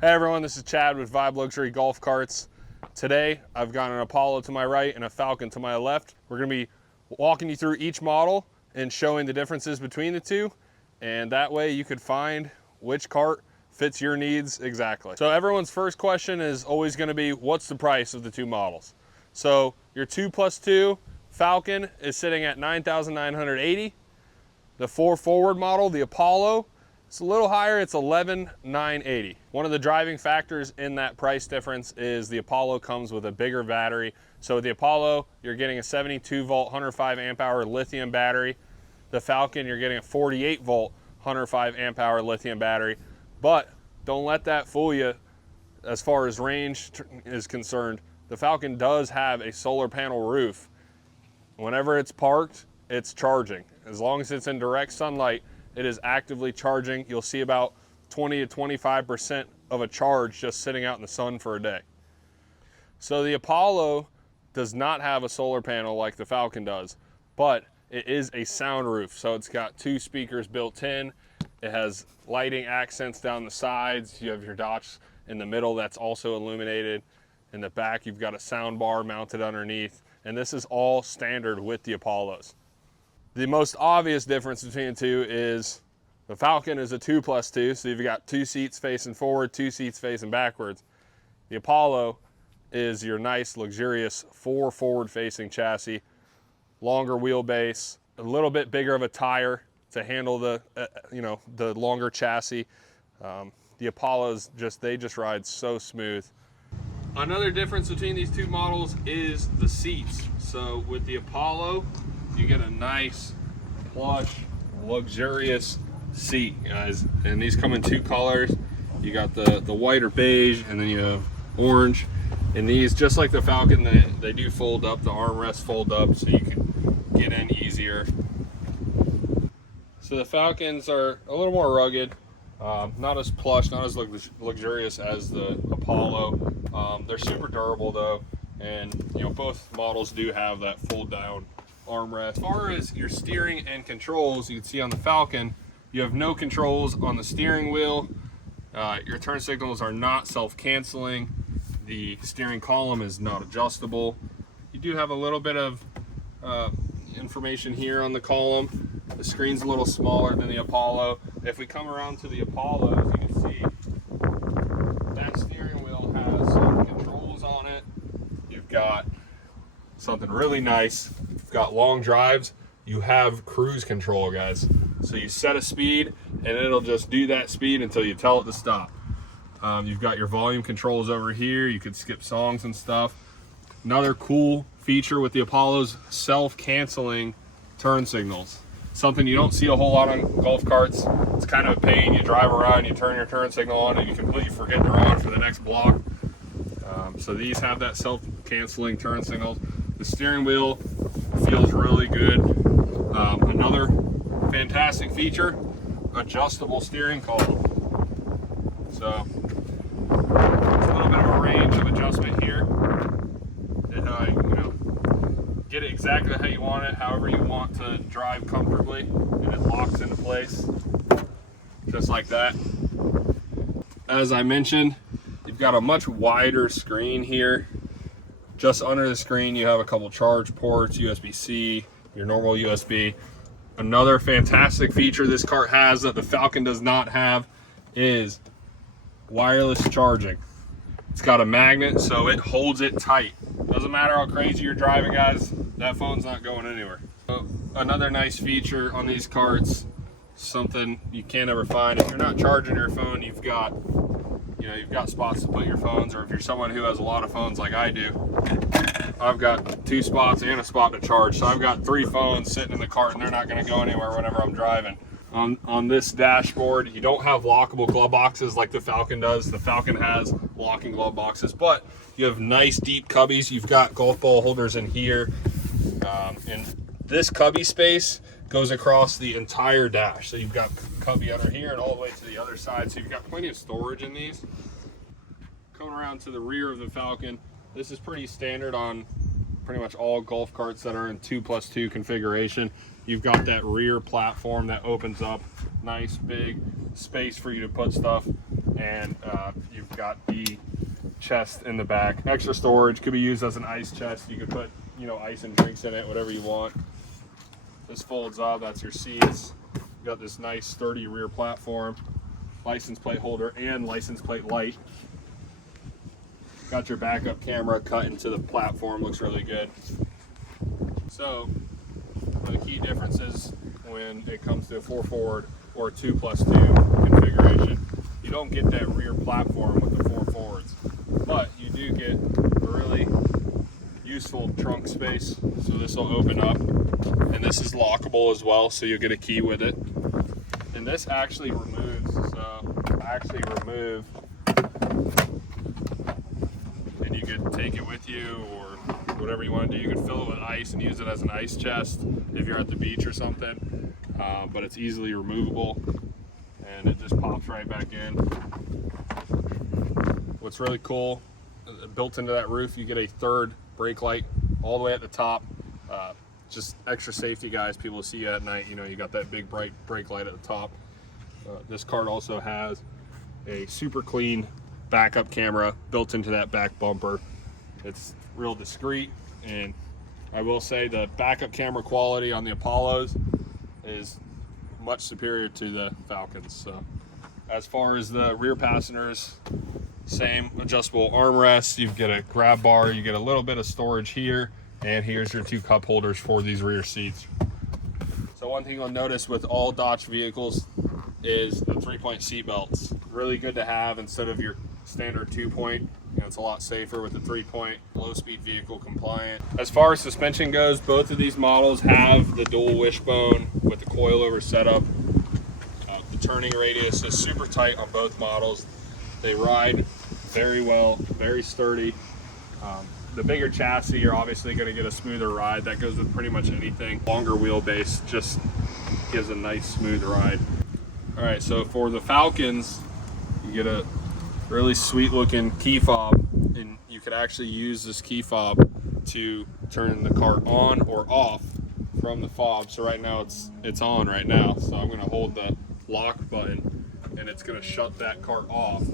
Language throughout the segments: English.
Hey everyone, this is Chad with Vibe Luxury Golf Carts. Today, I've got an Apollo to my right and a Falcon to my left. We're gonna be walking you through each model and showing the differences between the two, and that way you could find which cart fits your needs exactly. So everyone's first question is always gonna be, what's the price of the two models? So your 2+2 Falcon is sitting at $9,980. The 4 forward model, the Apollo, it's a little higher, it's $11,980. One of the driving factors in that price difference is the Apollo comes with a bigger battery. So with the Apollo, you're getting a 72 volt, 105 amp hour lithium battery. The Falcon, you're getting a 48 volt, 105 amp hour lithium battery. But don't let that fool you as far as range is concerned. The Falcon does have a solar panel roof. Whenever it's parked, it's charging. As long as it's in direct sunlight, it is actively charging. You'll see about 20 to 25% of a charge just sitting out in the sun for a day. So the Apollo does not have a solar panel like the Falcon does, but it is a sound roof. So it's got 2 speakers built in. It has lighting accents down the sides. You have your DACH in the middle that's also illuminated. In the back, you've got a sound bar mounted underneath. And this is all standard with the Apollos. The most obvious difference between the two is the Falcon is a 2+2, so you've got 2 seats facing forward, 2 seats facing backwards. The Apollo is your nice, luxurious 4 forward-facing chassis, longer wheelbase, a little bit bigger of a tire to handle the, the longer chassis. The Apollos they just ride so smooth. Another difference between these two models is the seats. So with the Apollo, you get a nice, plush, luxurious seat, guys. And these come in 2 colors. You got the white or beige, and then you have orange. And these, just like the Falcon, they do fold up. The armrests fold up so you can get in easier. So the Falcons are a little more rugged, not as plush, not as luxurious as the Apollo. They're super durable though, and both models do have that fold down armrest. As far as your steering and controls, you can see on the Falcon, you have no controls on the steering wheel. Your turn signals are not self-canceling. The steering column is not adjustable. You do have a little bit of information here on the column. The screen's a little smaller than the Apollo. If we come around to the Apollo, as you can see, that steering wheel has some controls on it. You've got something really nice. You've got long drives. You have cruise control, guys. So you set a speed and it'll just do that speed until you tell it to stop. You've got your volume controls over here. You could skip songs and stuff. Another cool feature with the Apollo's self-canceling turn signals. Something you don't see a whole lot on golf carts. It's kind of a pain. You drive around, you turn your turn signal on, and you completely forget they're on for the next block. So these have that self-canceling turn signals. The steering wheel feels really good. Another fantastic feature, adjustable steering column. So it's a little bit of a range of adjustment here. Get it exactly how you want it, however you want to drive comfortably, and it locks into place just like that. As I mentioned, you've got a much wider screen here. Just under the screen, you have a couple charge ports, USB-C, your normal USB. Another fantastic feature this cart has that the Falcon does not have is wireless charging. It's got a magnet, so it holds it tight. Doesn't matter how crazy you're driving, guys, that phone's not going anywhere. So another nice feature on these carts, something you can't ever find. If you're not charging your phone, you've got spots to put your phones, or if you're someone who has a lot of phones like I do, I've got 2 spots and a spot to charge. So I've got 3 phones sitting in the cart and they're not gonna go anywhere whenever I'm driving. On this dashboard, you don't have lockable glove boxes like the Falcon does. The Falcon has locking glove boxes, but you have nice deep cubbies. You've got golf ball holders in here. And this cubby space goes across the entire dash. So you've got cubby under here and all the way to the other side. So you've got plenty of storage in these. Coming around to the rear of the Falcon, this is pretty standard on pretty much all golf carts that are in 2+2 configuration. You've got that rear platform that opens up, nice big space for you to put stuff, and you've got the chest in the back. Extra storage, could be used as an ice chest. You could put, you know, ice and drinks in it, whatever you want. This folds up, that's your seats. You got this nice sturdy rear platform, license plate holder and license plate light. Got your backup camera cut into the platform, looks really good. So, one of the key differences when it comes to a 4 forward or 2+2 configuration, you don't get that rear platform with the 4 forwards, but you do get a really useful trunk space. So this will open up, and this is lockable as well, so you'll get a key with it. And this actually removes, so actually remove, and you could take it with you or whatever you want to do. You could fill it with ice and use it as an ice chest if you're at the beach or something, but it's easily removable and it just pops right back in. What's really cool, built into that roof, you get a third brake light all the way at the top. Just extra safety, guys. People see you at night, you know, you got that big bright brake light at the top. This cart also has a super clean backup camera built into that back bumper. It's real discreet, and I will say the backup camera quality on the Apollos is much superior to the Falcons. So as far as the rear passengers, same adjustable armrests, you get a grab bar, you get a little bit of storage here, and here's your 2 cup holders for these rear seats. So one thing you'll notice with all Dodge vehicles is the 3-point seat belts. Really good to have instead of your standard 2-point. You know, it's a lot safer with the 3-point, low-speed vehicle compliant. As far as suspension goes, both of these models have the dual wishbone with the coilover setup. The turning radius is super tight on both models. They ride very well, very sturdy. The bigger chassis, you're obviously going to get a smoother ride. That goes with pretty much anything. Longer wheelbase just gives a nice smooth ride. All right, so for the Falcons, you get a really sweet looking key fob, and you could actually use this key fob to turn the cart on or off from the fob. So right now it's on right now. So I'm going to hold the lock button and it's going to shut that cart off.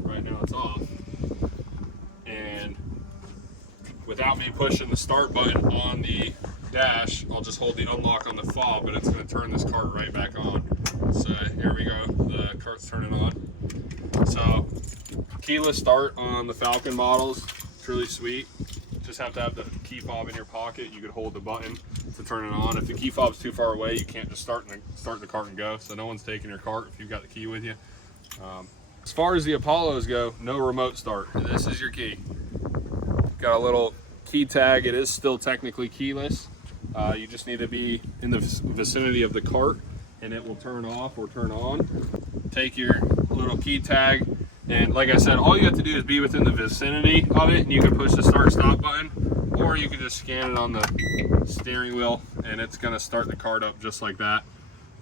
Right now it's off. And without me pushing the start button on the dash, I'll just hold the unlock on the fob, and it's going to turn this cart right back on. So here we go, the cart's turning on. So keyless start on the Falcon models, it's really sweet. Just have to have the key fob in your pocket. You could hold the button to turn it on. If the key fob's too far away, you can't just start the cart and go. So no one's taking your cart if you've got the key with you. As far as the Apollos go, no remote start. This is your key. Got a little key tag. It is still technically keyless. You just need to be in the vicinity of the cart and it will turn off or turn on. Take your little key tag, and like I said, all you have to do is be within the vicinity of it, and you can push the start stop button, or you can just scan it on the steering wheel and it's going to start the cart up just like that.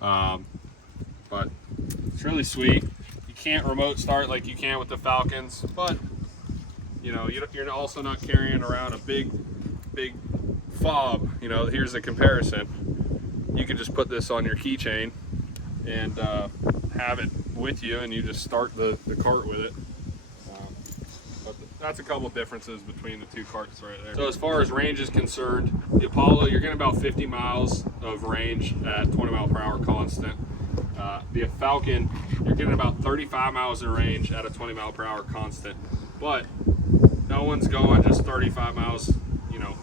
But it's really sweet. You can't remote start like you can with the Falcons, but you know, you're also not carrying around a big fob. You know, here's the comparison. You can just put this on your keychain and have it with you, and you just start the cart with it. But that's a couple differences between the two carts right there. So as far as range is concerned, the Apollo, you're getting about 50 miles of range at 20 mile per hour constant. The Falcon, you're getting about 35 miles of range at a 20 mile per hour constant. But no one's going just 35 miles, you know,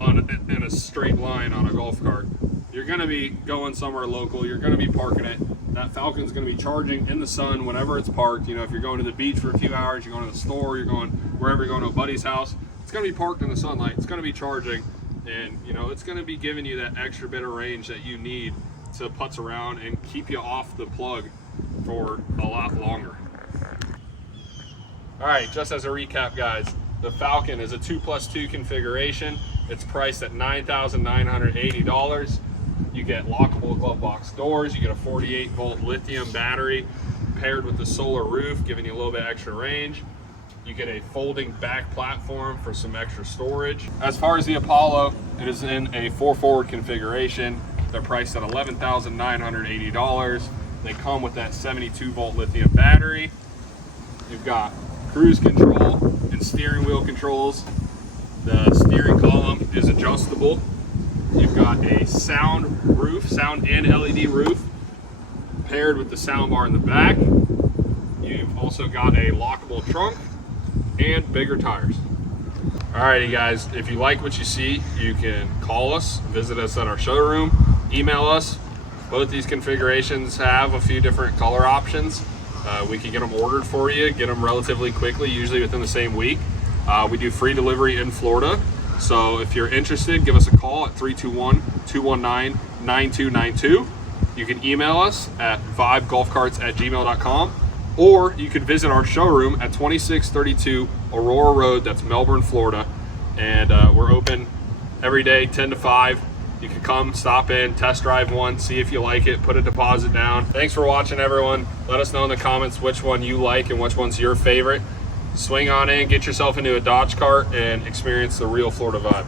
in a straight line on a golf cart. You're going to be going somewhere local. You're going to be parking it. That Falcon's going to be charging in the sun whenever it's parked. You know, if you're going to the beach for a few hours, you're going to the store, you're going wherever, you're going to a buddy's house, it's going to be parked in the sunlight. It's going to be charging, and you know, it's going to be giving you that extra bit of range that you need to putz around and keep you off the plug for a lot longer. All right, just as a recap, guys, the Falcon is a 2+2 configuration. It's priced at $9,980. You get lockable glove box doors. You get a 48-volt lithium battery paired with the solar roof, giving you a little bit extra range. You get a folding back platform for some extra storage. As far as the Apollo, it is in a 4-forward configuration. They're priced at $11,980. They come with that 72-volt lithium battery. You've got cruise control and steering wheel controls. The steering column is adjustable. You've got a sound roof, sound and LED roof, paired with the sound bar in the back. You've also got a lockable trunk and bigger tires. Alrighty guys, if you like what you see, you can call us, visit us at our showroom, email us. Both these configurations have a few different color options. We can get them ordered for you, get them relatively quickly, usually within the same week. We do free delivery in Florida. So if you're interested, give us a call at 321-219-9292. You can email us at vibegolfcarts@gmail.com, or you can visit our showroom at 2632 Aurora Road, that's Melbourne, Florida. And we're open every day, 10 to 5. You can come, stop in, test drive one, see if you like it, put a deposit down. Thanks for watching, everyone. Let us know in the comments which one you like and which one's your favorite. Swing on in, get yourself into a Dodge cart, and experience the real Florida vibe.